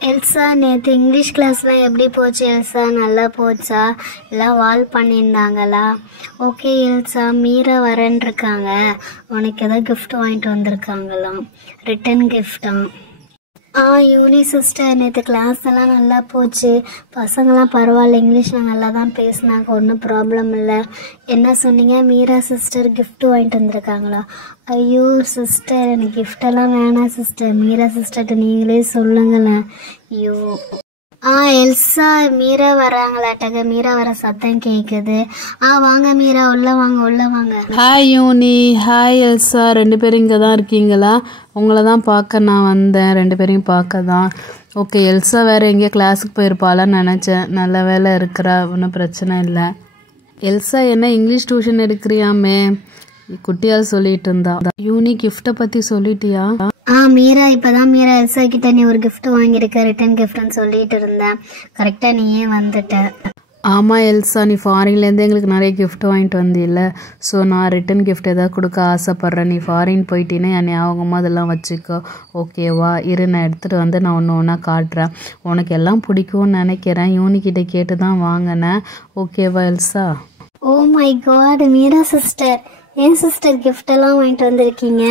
Elsa, நேற்று English கிளாஸ்லாம் எப்படி போச்சு எல்சா? நல்லா போச்சா? எல்லாம் வால் பண்ணியிருந்தாங்களா? ஓகே எல்சா, மீரா வரேன்னு இருக்காங்க. உனக்கு ஏதாவது கிஃப்ட் வாங்கிட்டு வந்திருக்காங்களாம், ரிட்டன் கிஃப்டாம். யூனி சிஸ்டர், நேற்று கிளாஸ் எல்லாம் நல்லா போச்சு. பசங்களாம் பரவாயில்ல, இங்கிலீஷில் நல்லா தான் பேசினாங்க, ஒன்றும் ப்ராப்ளம் இல்லை. என்ன சொன்னீங்க? மீரா சிஸ்டர் கிஃப்ட் வாங்கிட்டு வந்திருக்காங்களா? ஐயோ சிஸ்டர், எனக்கு கிஃப்டெல்லாம் வேணாம் சிஸ்டர், மீரா சிஸ்டர்கிட்ட நீங்களே சொல்லுங்களேன். ஐயோ. எல்சா, மீரா வராங்களாட்டக, மீரா வர சத்தம் கேட்குது. வாங்க மீரா, உள்ள வாங்க உள்ள வாங்க. ஹாய் யூனி. ஹாய் எல்சா, ரெண்டு பேரும் இங்கே தான் இருக்கீங்களா? உங்களை தான் பார்க்க நான் வந்தேன், ரெண்டு பேரையும் பார்க்க தான். ஓகே, எல்சா வேறு எங்கேயோ கிளாஸுக்கு போயிருப்பாளான்னு நினச்சேன். நல்ல வேலை இருக்கிறா, ஒன்றும் பிரச்சனை இல்லை. எல்சா, என்ன இங்கிலீஷ் டியூஷன் எடுக்கிறியாமே? குட்டியால் சொல்லிட்டு இருந்தா. யூனி, கிஃப்டை பற்றி சொல்லிட்டியா? மீரா, இப்பதான் மீரா எல்சா கிட்ட நீ ஒரு கிஃப்ட் வாங்கியிருக்க, ரிட்டன் கிஃப்ட்னு சொல்லிட்டு இருந்தேன். கரெக்டா நீயே வந்துட்ட. ஆமாம் எல்சா, நீ ஃபாரின்லேருந்து எங்களுக்கு நிறைய கிஃப்ட் வாங்கிட்டு வந்தில்ல, ஸோ நான் ரிட்டன் கிஃப்ட் எதாவது கொடுக்க ஆசைப்பட்றேன். நீ ஃபாரின் போயிட்டீன்னா என் ஞாபகமாக அதெல்லாம் வச்சுக்கோ, ஓகேவா? இரு, நான் எடுத்துகிட்டு வந்து நான் ஒன்று ஒன்றா காட்டுறேன். உனக்கு எல்லாம் பிடிக்கும்னு நினைக்கிறேன். யூனிக்கிட்ட கேட்டு தான் வாங்கினேன், ஓகேவா Elsa? Oh my god Meera sister, ஏன் சிஸ்டர் கிஃப்ட் எல்லாம் வாங்கிட்டு வந்திருக்கீங்க?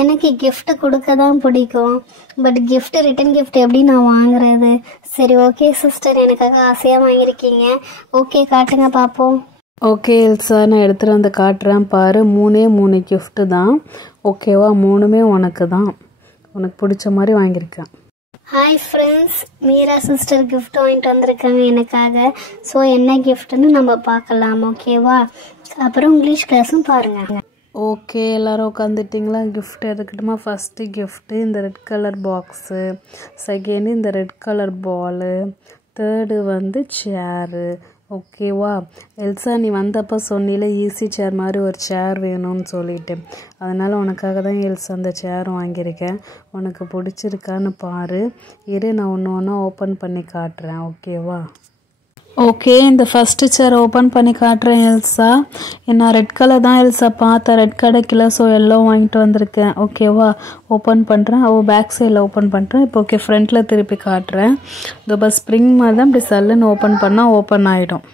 எனக்கு கிஃப்ட் கொடுக்க தான் பிடிக்கும், பட் கிஃப்ட் ரிட்டன் கிஃப்ட் எப்படி நான் வாங்குறது? சரி ஓகே சிஸ்டர், எனக்காக ஆசையாக வாங்கியிருக்கீங்க. ஓகே, காட்டுங்க பார்ப்போம். ஓகே எல்சா, நான் எடுத்துகிட்டு வந்து காட்டுறேன் பாரு. 3 கிஃப்ட்டு தான், ஓகேவா? 3மே உனக்கு தான், உனக்கு பிடிச்ச மாதிரி வாங்கியிருக்கேன். Hi friends, Meera sister gift வாங்கிட்டு வந்திருக்காங்க எனக்காக. ஸோ என்ன கிஃப்ட்னு நம்ம பார்க்கலாம், ஓகேவா? அப்புறம் இங்கிலீஷ் கிளாஸும் பாருங்கள். ஓகே, எல்லோரும் உட்காந்துட்டிங்களா? கிஃப்ட் எடுக்கட்டுமா? ஃபஸ்ட்டு கிஃப்ட்டு இந்த ரெட் கலர் பாக்ஸு, செகண்டு இந்த ரெட் கலர் பாலு, தேர்டு வந்து சேரு, ஓகேவா? எல்சா, நீ வந்தப்போ சொன்னில ஈஸி சேர் மாதிரி ஒரு சேர் வேணும்னு சொல்லிட்டு, அதனால் உனக்காக தான் எல்சா அந்த சேர் வாங்கியிருக்கேன். உனக்கு பிடிச்சிருக்கான்னு பாரு. இரு, நான் ஒன்று ஒன்றா ஓப்பன் பண்ணி காட்டுறேன், ஓகேவா? ஓகே, இந்த ஃபஸ்ட்டு சேர் ஓப்பன் பண்ணி காட்டுறேன் எல்சா. நான் ரெட் கலர் தான் எல்சா பார்த்தேன், ரெட் கிடைக்கல, ஸோ எல்லோ வாங்கிட்டு வந்திருக்கேன், ஓகேவா? ஓப்பன் பண்ணுறேன். பேக் சைடில் ஓப்பன் பண்ணுறேன். இப்போ ஓகே, ஃப்ரண்ட்டில் திருப்பி காட்டுறேன். இந்த ஸ்ப்ரிங் மாதிரி தான் இப்படி சல்லுன்னு ஓப்பன் பண்ணால் ஓப்பன் ஆகிடும்.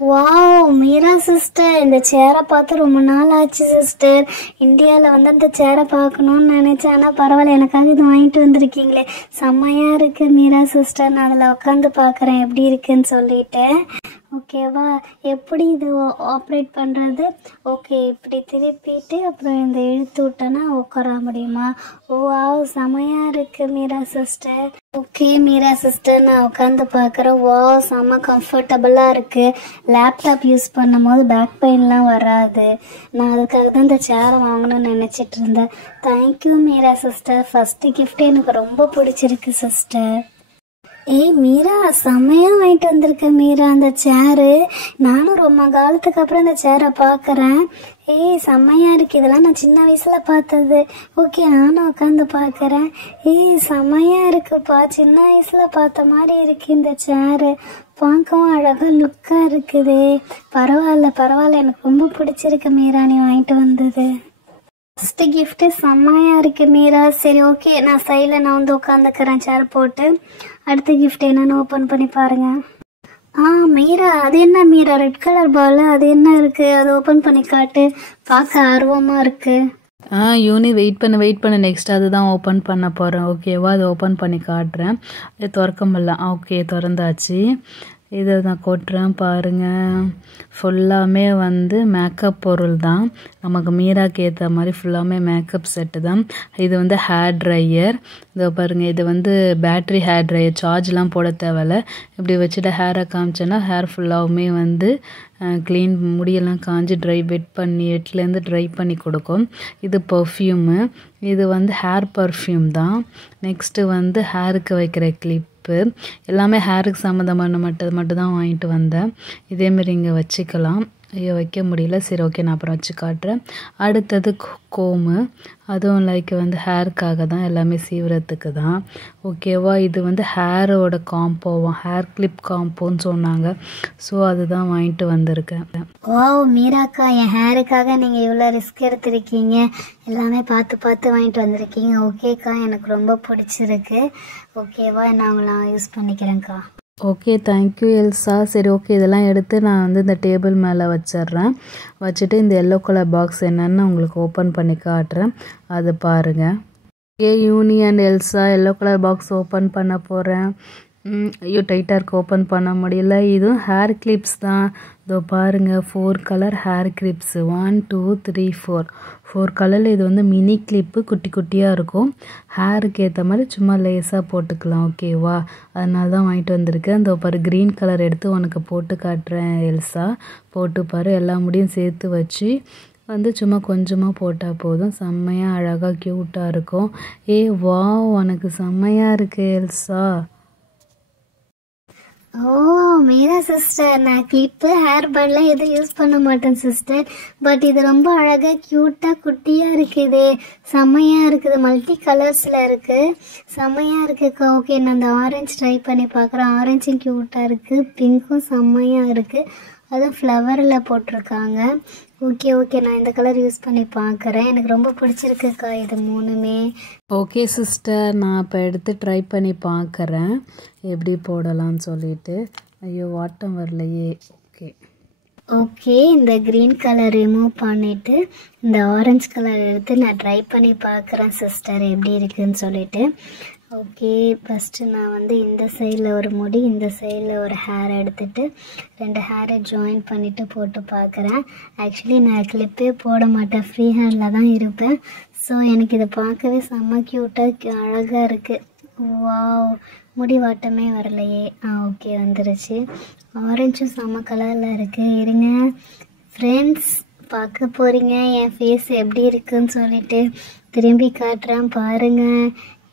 வாவ் மீரா சிஸ்டர், இந்த சேரை பார்த்து ரொம்ப நாள் ஆச்சு சிஸ்டர். இந்தியாவில் வந்து அந்த சேரை பார்க்கணுன்னு நினச்சேன், ஆனால் பரவாயில்ல, எனக்காக இது வாங்கிட்டு வந்திருக்கீங்களே, செம்மையாக இருக்குது மீரா சிஸ்டர். நான் அதில் உட்காந்து பார்க்குறேன் எப்படி இருக்குன்னு சொல்லிட்டு, ஓகேவா? எப்படி இது ஆப்ரேட் பண்ணுறது? ஓகே, இப்படி திருப்பிட்டு அப்புறம் இந்த இழுத்து விட்டோன்னா உட்கார முடியுமா? செமையாக இருக்குது Meera sister. Okay Meera sister, நான் உட்காந்து பார்க்குறேன். செம்ம கம்ஃபர்டபுளாக இருக்குது. லேப்டாப் யூஸ் பண்ணும் போது பேக் பெயின்லாம் வராது. நான் அதுக்காக தான் இந்த சேரை வாங்கணும்னு நினச்சிட்டு இருந்தேன். Thank you Meera sister. First gift எனக்கு ரொம்ப பிடிச்சிருக்கு சிஸ்டர். மீரா, செம்மையாக வாங்கிட்டு வந்திருக்க மீரா அந்த சேரு. நானும் ரொம்ப காலத்துக்கு அப்புறம் இந்த சேரை பார்க்குறேன். செம்மையாக இருக்குது. இதெல்லாம் நான் சின்ன வயசில் பார்த்தது. ஓகே, நானும் உட்காந்து பார்க்குறேன். செம்மையாக இருக்குப்பா, சின்ன வயசில் பார்த்த மாதிரி இருக்குது இந்த சேரு. பார்க்கவும் அழகாக லுக்காக இருக்குது. பரவாயில்ல, எனக்கு ரொம்ப பிடிச்சிருக்கு மீரா நீ வாங்கிட்டு வந்தது. ஃபஸ்ட்டு கிஃப்ட்டு செம்மையாக இருக்குது மீரா. சரி ஓகே, நான் சைடில் நான் வந்து உட்காந்துக்கிறேன் சேர் போட்டு. அடுத்த கிஃப்ட் என்னென்னு ஓப்பன் பண்ணி பாருங்கள். மீரா, அது என்ன மீரா? ரெட் கலர் பால், அது என்ன இருக்குது? அது ஓப்பன் பண்ணி காட்டு, பார்க்க ஆர்வமாக இருக்குது. யூனி, வெயிட் பண்ணு, நெக்ஸ்ட் அதுதான் ஓப்பன் பண்ண போகிறேன், ஓகேவா? அது ஓப்பன் பண்ணி காட்டுறேன். இது திறக்க முடியல. ஓகே, திறந்தாச்சு. இதை நான் கொட்டுறேன் பாருங்கள். ஃபுல்லாமே வந்து மேக்கப் பொருள் தான், நமக்கு மீராக்கு ஏற்ற மாதிரி ஃபுல்லாமே மேக்கப் செட்டு தான். இது வந்து ஹேர் ட்ரையர். இதோ பாருங்கள், இது வந்து பேட்ரி ஹேர் ட்ரையர், சார்ஜ்லாம் போட தேவையில்ல. இப்படி வச்சுட்டு ஹேரை காமிச்சோன்னா ஹேர் ஃபுல்லாகவுமே வந்து க்ளீன், முடியெல்லாம் காஞ்சி வெட் பண்ணி 8லேருந்து ட்ரை பண்ணி கொடுக்கும். இது பர்ஃப்யூமு, இது வந்து ஹேர் பர்ஃப்யூம் தான். நெக்ஸ்ட்டு வந்து ஹேருக்கு வைக்கிற கிளிப்பு, எல்லாமே ஹேருக்கு சம்மந்தமான மட்டும் தான் வாங்கிட்டு வந்தேன். இதேமாரி இங்கே வச்சுக்கலாம். ஐயோ வைக்க முடியல. சரி ஓகே, நான் அப்புறம் வச்சு காட்டுறேன். அடுத்தது கோமு. அதுவும் லைக் வந்து ஹேருக்காக தான், எல்லாமே சீவுறதுக்கு தான். ஓகேவா. இது வந்து ஹேரோட காம்போவா, ஹேர் கிளிப் காம்போன்னு சொன்னாங்க. ஸோ அதுதான் வாங்கிட்டு வந்திருக்கேன். வாவ் மீராக்கா, என் ஹேருக்காக நீங்கள் இவ்வளோ ரிஸ்க் எடுத்திருக்கீங்க. எல்லாமே பார்த்து பார்த்து வாங்கிட்டு வந்திருக்கீங்க. ஓகேக்கா, எனக்கு ரொம்ப பிடிச்சிருக்கு. ஓகேவா, நான் உங்களை யூஸ் பண்ணிக்கிறேன்க்கா. Okay, thank you Elsa. சரி ஓகே, இதெல்லாம் எடுத்து நான் வந்து இந்த டேபிள் மேலே வச்சிட்றேன். வச்சுட்டு இந்த எல்லோ கலர் பாக்ஸ் என்னென்னு உங்களுக்கு ஓப்பன் பண்ணி காட்டுறேன், அது பாருங்கள். யூனி and Elsa yellow colour box open பண்ண போகிறேன். ஐயோ டைட்டாக இருக்கு, ஓப்பன் பண்ண முடியல. இதுவும் ஹேர் கிளிப்ஸ் தான். இதோ பாருங்கள், 4 கலர் ஹேர் கிளிப்ஸு. 1 2 3 4 கலரில். இது வந்து மினி கிளிப்பு, குட்டி குட்டியாக இருக்கும். ஹேருக்கு ஏற்ற மாதிரி சும்மா லேஸாக போட்டுக்கலாம். ஓகேவா, அதனால தான் வாங்கிட்டு வந்திருக்கேன். இந்த பாரு, க்ரீன் கலர் எடுத்து உனக்கு போட்டு காட்டுறேன் எல்சா. போட்டு பாரு, எல்லா முடியும் சேர்த்து வச்சு வந்து சும்மா கொஞ்சமாக போட்டால் போதும். செம்மையாக அழகாக க்யூட்டாக இருக்கும். வா, உனக்கு செம்மையாக இருக்கு எல்சா. ஓ மீரா சிஸ்டர், நான் கிளிப்பு ஹேர் பேண்ட்லாம் எதுவும் யூஸ் பண்ண மாட்டேன் சிஸ்டர். பட் இது ரொம்ப அழகாக க்யூட்டாக குட்டியாக இருக்குது. செம்மையாக இருக்குது, மல்டி கலர்ஸில் இருக்குது. செம்மையாக இருக்குக்கா. ஓகே, நான் அந்த ஆரஞ்சு ட்ரை பண்ணி பார்க்குறேன். ஆரஞ்சும் க்யூட்டாக இருக்குது, பிங்க்கும் செம்மையாக இருக்குது. அதுவும் ஃப்ளவரில் போட்டிருக்காங்க. ஓகே ஓகே, நான் இந்த கலர் யூஸ் பண்ணி பார்க்குறேன். எனக்கு ரொம்ப பிடிச்சிருக்குக்கா இது மூணுமே. ஓகே சிஸ்டர், நான் இப்போ எடுத்து ட்ரை பண்ணி பார்க்குறேன் எப்படி போடலாம்னு சொல்லிட்டு. ஐயோ வாட்டம் வரலையே. ஓகே ஓகே, இந்த க்ரீன் கலர் ரிமூவ் பண்ணிவிட்டு இந்த ஆரஞ்சு கலர் எடுத்து நான் ட்ரை பண்ணி பார்க்குறேன் சிஸ்டர் எப்படி இருக்குதுன்னு சொல்லிட்டு. ஓகே, ஃபஸ்ட்டு நான் வந்து இந்த சைடில் ஒரு முடி, இந்த சைடில் ஒரு ஹேர் எடுத்துகிட்டு 2 ஹேரை ஜாயின் பண்ணிவிட்டு போட்டு பார்க்குறேன். ஆக்சுவலி நான் கிளிப்பே போட மாட்டேன், ஃப்ரீ ஹேரில் தான் இருப்பேன். ஸோ எனக்கு இதை பார்க்கவே செம்ம க்யூட்டாக அழகாக இருக்குது. வாவ், முடி வாட்டமே வரலையே. ஓகே வந்துருச்சு. ஆரஞ்சும் செம்ம கலரில் இருக்குது. இருங்க ஃப்ரெண்ட்ஸ், பார்க்க போகிறீங்க என் ஃபேஸ் எப்படி இருக்குன்னு சொல்லிட்டு. திரும்பி காட்டுறேன் பாருங்கள்.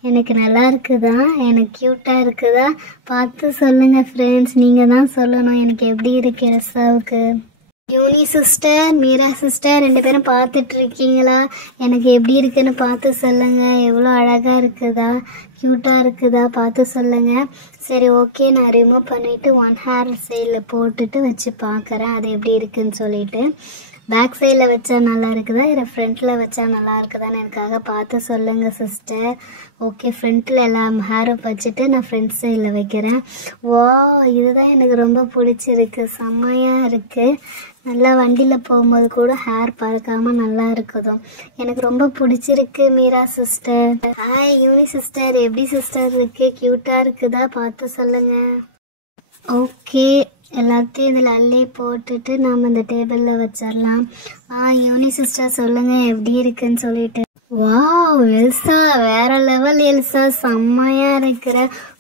எனக்கு நல்லா இருக்குதா, எனக்கு க்யூட்டாக இருக்குதா, பார்த்து சொல்லுங்கள் ஃப்ரெண்ட்ஸ். நீங்கள் தான் சொல்லணும் எனக்கு எப்படி இருக்கு எல்சாவுக்கு. யூனி சிஸ்டர், மீரா சிஸ்டர் 2 பேரும் பார்த்துட்டு இருக்கீங்களா? எனக்கு எப்படி இருக்குன்னு பார்த்து சொல்லுங்கள். எவ்வளோ அழகாக இருக்குதா, க்யூட்டாக இருக்குதா, பார்த்து சொல்லுங்கள். சரி ஓகே, நான் ரிமூவ் பண்ணிவிட்டு 1 ஹேர் சைடில் போட்டுட்டு வச்சு பார்க்குறேன் அது எப்படி இருக்குன்னு சொல்லிட்டு. பேக் சைடில் வச்சா நல்லா இருக்குதா, இல்லை ஃப்ரண்ட்டில் வச்சா நல்லா இருக்குதான்னு எனக்காக பார்த்து சொல்லுங்கள் சிஸ்டர். ஓகே, ஃப்ரண்ட்டில் எல்லா ஹேரும் வச்சுட்டு நான் ஃப்ரண்ட் சைடில் வைக்கிறேன். வா, இதுதான் எனக்கு ரொம்ப பிடிச்சிருக்கு, செம்மையாக இருக்குது. நல்லா வண்டியில் போகும்போது கூட ஹேர் பறக்காமல் நல்லா இருக்குதும். எனக்கு ரொம்ப பிடிச்சிருக்கு மீரா சிஸ்டர். ஹாய் யூனி சிஸ்டர், எப்படி சிஸ்டர் இருக்குது, க்யூட்டாக இருக்குதா, பார்த்து சொல்லுங்கள். ஓகே, எல்லாத்தையும் இதில் அள்ளி போட்டுட்டு நாம் இந்த டேபிளில் வச்சிடலாம். யூனி சிஸ்டர் சொல்லுங்கள் எப்படி இருக்குன்னு சொல்லிட்டு. வாவ் எல்சா, வேற லெவல் எல்சா, செம்மையாக இருக்கிற,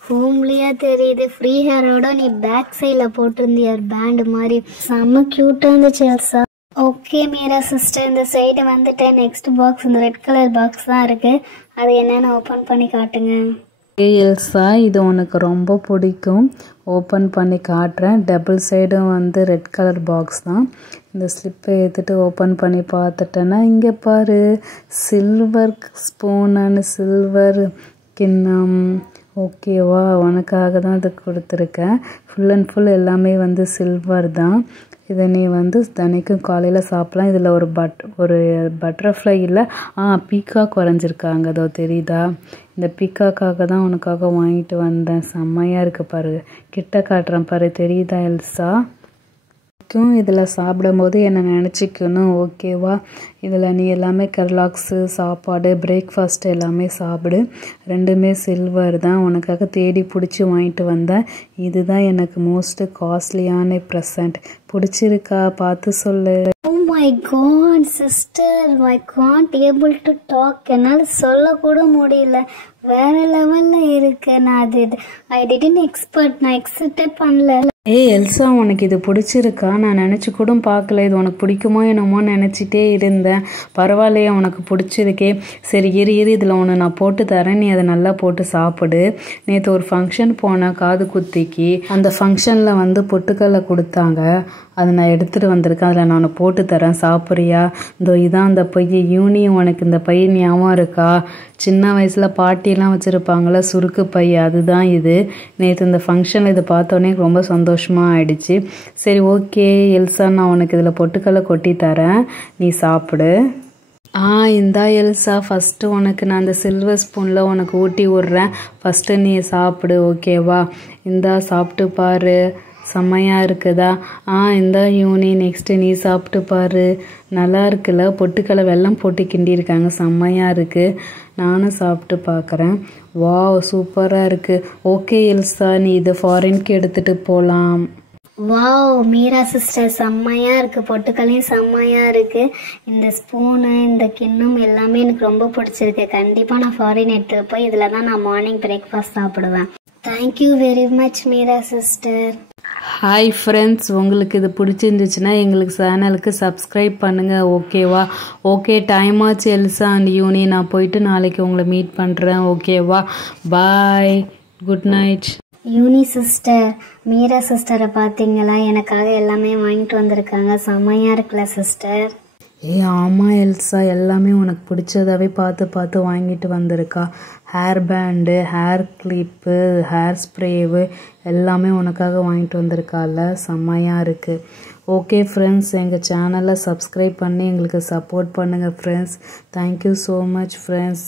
ஹோம்லியாக தெரியுது. ஃப்ரீ ஹேரோட நீ பேக் சைடில் போட்டிருந்திய பேண்டு மாதிரி செம்ம க்யூட்டாக இருந்துச்சு எல்சா. ஓகே மீரா சிஸ்டர், இந்த சைடு வந்துட்டேன். நெக்ஸ்ட் பாக்ஸ் இந்த ரெட் கலர் பாக்ஸ் தான் இருக்குது. அது என்னென்னு ஓப்பன் பண்ணி காட்டுங்க. எல்சா, இது உனக்கு ரொம்ப பிடிக்கும், ஓப்பன் பண்ணி காட்டுறேன். டபுள் சைடும் வந்து ரெட் கலர் பாக்ஸ் தான். இந்த ஸ்லிப்பை எடுத்துகிட்டு ஓப்பன் பண்ணி பார்த்துட்டேன்னா இங்கே பாரு, சில்வர் ஸ்பூன் அண்ட் சில்வர் கிண்ணம். ஓகேவா, உனக்காக தான் இது கொடுத்துருக்கேன். ஃபுல் அண்ட் ஃபுல் எல்லாமே வந்து சில்வர் தான். இதை நீ வந்து தினைக்கும் காலையில் சாப்பிட்லாம். இதில் ஒரு பட்டர்ஃப்ளை இல்லை, பீக்காக் வரைஞ்சிருக்காங்க, அதோ தெரியுதா? இந்த பீக்காக்காக தான் உனக்காக வாங்கிட்டு வந்தேன். செம்மையாக இருக்குது பாரு, கிட்ட காட்டுறேன் பாரு, தெரியுதா எல்சா? இதில் சாப்பிடும்போது என்னை நினச்சிக்கணும். ஓகேவா, இதில் நீ எல்லாமே கெர்லாக்ஸு சாப்பாடு பிரேக்ஃபாஸ்ட் எல்லாமே சாப்பிடு. 2மே சில்வர் தான், உனக்காக தேடி பிடிச்சி வாங்கிட்டு வந்தேன். இதுதான் எனக்கு மோஸ்ட் காஸ்ட்லியான ப்ரெசண்ட். பிடிச்சிருக்கா, பார்த்து சொல்லு. Oh my god sister, I can't able to talk. என்னால் சொல்லக்கூட முடியல. வேற லெவல்ல இருக்கு. நான் அது ஐ டிடன்ட் எக்ஸ்பெக்ட், நான் எக்ஸ்பெக்டே பண்ணல. ஏய் எல்சா, உனக்கு இது பிடிச்சிருக்கா? நான் நினச்சி கூட பார்க்கல இது உனக்கு பிடிக்குமோ என்னமோ நினச்சிட்டே இருந்தேன். பரவாயில்லையே, உனக்கு பிடிச்சிருக்கே. சரி இரு இதில் ஒன்று நான் போட்டு தரேன், நீ அதை நல்லா போட்டு சாப்பிடு. நேற்று ஒரு ஃபங்க்ஷன் போனேன், காது குத்திக்கு. அந்த ஃபங்க்ஷனில் வந்து பொட்டுக்கல்லை கொடுத்தாங்க, அதை நான் எடுத்துகிட்டு வந்திருக்கேன். அதில் நான் போட்டு தரேன், சாப்பிட்றியா? இதான் அந்த பையன் யூனி. உனக்கு இந்த பையன் ஞாபகம் இருக்கா? சின்ன வயசில் பாட்டிலாம் வச்சுருப்பாங்களே சுருக்கு பை, அதுதான் இது. நேற்று இந்த ஃபங்க்ஷனில் இதை பார்த்தோன்னே ரொம்ப சந்தோஷமாக ஆயிடுச்சு. சரி ஓகே எல்சா, நான் உனக்கு இதில் பொட்டுக்கல்லை கொட்டி தரேன், நீ சாப்பிடு. இந்தா எல்சா, ஃபஸ்ட்டு உனக்கு நான் அந்த சில்வர் ஸ்பூனில் உனக்கு ஊட்டி விட்றேன். ஃபஸ்ட்டு நீ சாப்பிடு, ஓகேவா? இந்தா சாப்பிட்டு பாரு, செம்மையாக இருக்குதா? இந்தா யூனி, நெக்ஸ்ட்டு நீ சாப்பிட்டு பாரு. நல்லா இருக்குல்ல? பொட்டுக்கடலை வெல்லம் போட்டு கிண்டியிருக்காங்க, செம்மையாக இருக்குது. நானும் சாப்பிட்டு பார்க்குறேன். வாவ், சூப்பராக இருக்குது. ஓகே எல்சா, நீ இதை ஃபாரின்க்கு எடுத்துகிட்டு போகலாம். வாவ் மீரா சிஸ்டர், செம்மையா இருக்கு. பொட்டுக்கல்லையும் செம்மையா இருக்கு. இந்த ஸ்பூனு, இந்த கிண்ணம் எல்லாமே எனக்கு ரொம்ப பிடிச்சிருக்கு. கண்டிப்பாக நான் ஃபாரின் எடுத்துகிட்டு போய் இதில் தான் நான் மார்னிங் பிரேக்ஃபாஸ்ட் சாப்பிடுவேன். Thank you very much Meera sister. Hi friends, உங்களுக்கு இது பிடிச்சிருந்துச்சுன்னா எங்களுக்கு சேனலுக்கு சப்ஸ்கிரைப் பண்ணுங்கள், ஓகேவா? ஓகே, டைம் ஆச்சு எல்சா அண்ட் யூனி, நான் போயிட்டு நாளைக்கு உங்களை மீட் பண்ணுறேன், ஓகேவா? பாய், குட் நைட். யூனி சிஸ்டர், மீரா சிஸ்டரை பார்த்தீங்களா? எனக்காக எல்லாமே வாங்கிட்டு வந்திருக்காங்க. செம்மையாக இருக்குல்ல சிஸ்டர்? ஆமாம் எல்சா, எல்லாமே உனக்கு பிடிச்சதாவே பார்த்து வாங்கிட்டு வந்திருக்கா. Hair band, hair clip, hair spray எல்லாமே உனக்காக வாங்கிட்டு வந்திருக்கால, செம்மையாக இருக்குது. ஓகே ஃப்ரெண்ட்ஸ், எங்கள் சேனலை சப்ஸ்கிரைப் பண்ணி எங்களுக்கு சப்போர்ட் பண்ணுங்கள் friends. Thank you so much friends.